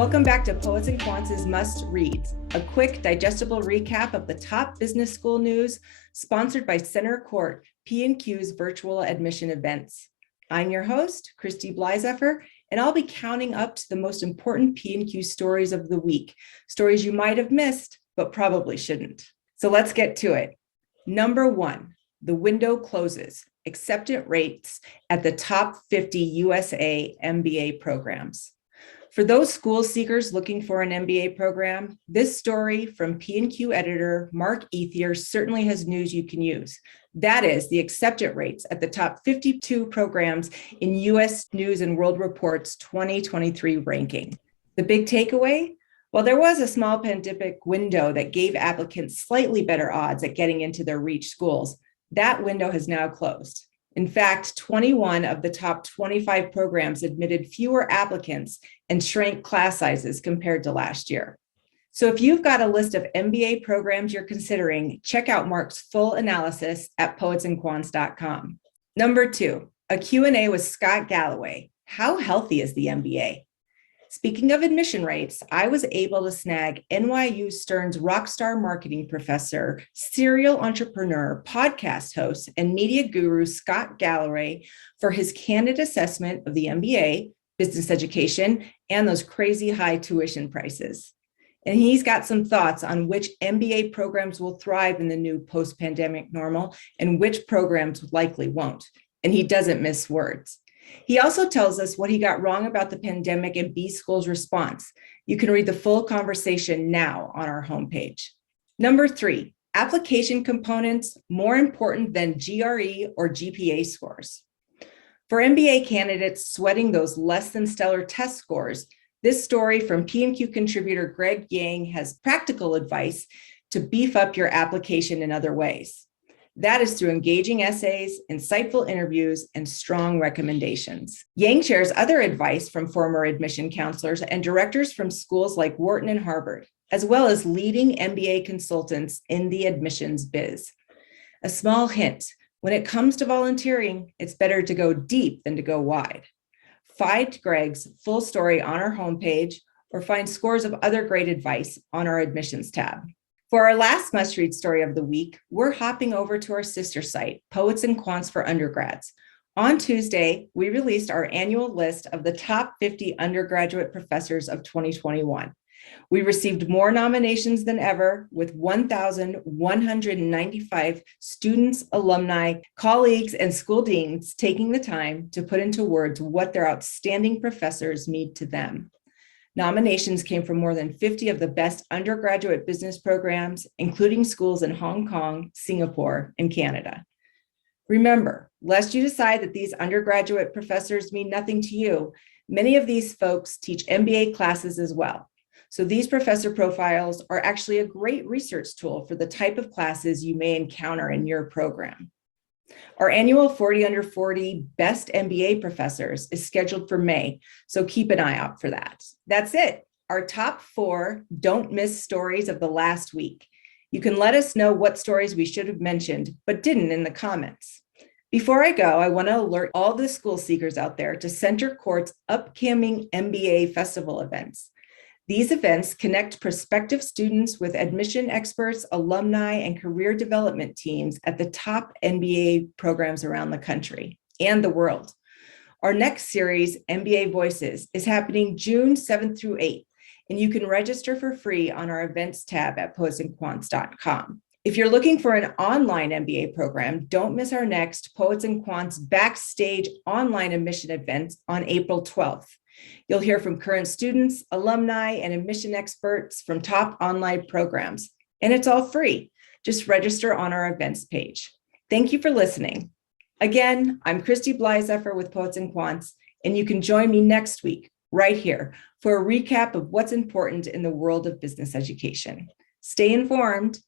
Welcome back to Poets and Quants' Must Reads, a quick, digestible recap of the top business school news, sponsored by Center Court, P&Q's virtual admission events. I'm your host, Christy Blyzeffer, and I'll be counting up to the most important P&Q stories of the week, stories you might have missed, but probably shouldn't. So let's get to it. Number 1, the window closes, acceptance rates at the top 50 USA MBA programs. For those school seekers looking for an MBA program, this story from P&Q editor Mark Ethier certainly has news you can use. That is the acceptance rates at the top 52 programs in US News and World Report's 2023 ranking. The big takeaway? Well, there was a small pandemic window that gave applicants slightly better odds at getting into their reach schools. That window has now closed. In fact, 21 of the top 25 programs admitted fewer applicants and shrank class sizes compared to last year. So if you've got a list of MBA programs you're considering, check out Mark's full analysis at poetsandquants.com. Number 2, a Q&A with Scott Galloway. How healthy is the MBA? Speaking of admission rates, I was able to snag NYU Stern's rockstar marketing professor, serial entrepreneur, podcast host, and media guru Scott Galloway for his candid assessment of the MBA, business education, and those crazy high tuition prices. And he's got some thoughts on which MBA programs will thrive in the new post-pandemic normal and which programs likely won't. And he doesn't miss words. He also tells us what he got wrong about the pandemic and B School's response. You can read the full conversation now on our homepage. Number 3, application components more important than GRE or GPA scores. For MBA candidates sweating those less than stellar test scores, this story from P&Q contributor Greg Yang has practical advice to beef up your application in other ways. That is through engaging essays, insightful interviews, and strong recommendations. Yang shares other advice from former admission counselors and directors from schools like Wharton and Harvard, as well as leading MBA consultants in the admissions biz. A small hint, when it comes to volunteering, it's better to go deep than to go wide. Find Greg's full story on our homepage or find scores of other great advice on our admissions tab. For our last must-read story of the week, we're hopping over to our sister site, Poets and Quants for Undergrads. On Tuesday, we released our annual list of the top 50 undergraduate professors of 2021. We received more nominations than ever, with 1,195 students, alumni, colleagues, and school deans taking the time to put into words what their outstanding professors mean to them. Nominations came from more than 50 of the best undergraduate business programs, including schools in Hong Kong, Singapore, and Canada. Remember, lest you decide that these undergraduate professors mean nothing to you, many of these folks teach MBA classes as well. So these professor profiles are actually a great research tool for the type of classes you may encounter in your program. Our annual 40 Under 40 Best MBA Professors is scheduled for May, so keep an eye out for that. That's it, our top 4 don't miss stories of the last week. You can let us know what stories we should have mentioned, but didn't in the comments. Before I go, I want to alert all the school seekers out there to Center Court's upcoming MBA festival events. These events connect prospective students with admission experts, alumni, and career development teams at the top MBA programs around the country and the world. Our next series, MBA Voices, is happening June 7th through 8th, and you can register for free on our events tab at poetsandquants.com. If you're looking for an online MBA program, don't miss our next Poets and Quants Backstage online admission event on April 12th. You'll hear from current students, alumni, and admission experts from top online programs. And it's all free. Just register on our events page. Thank you for listening. Again, I'm Christy Blyzeffer with Poets and Quants, and you can join me next week right here for a recap of what's important in the world of business education. Stay informed.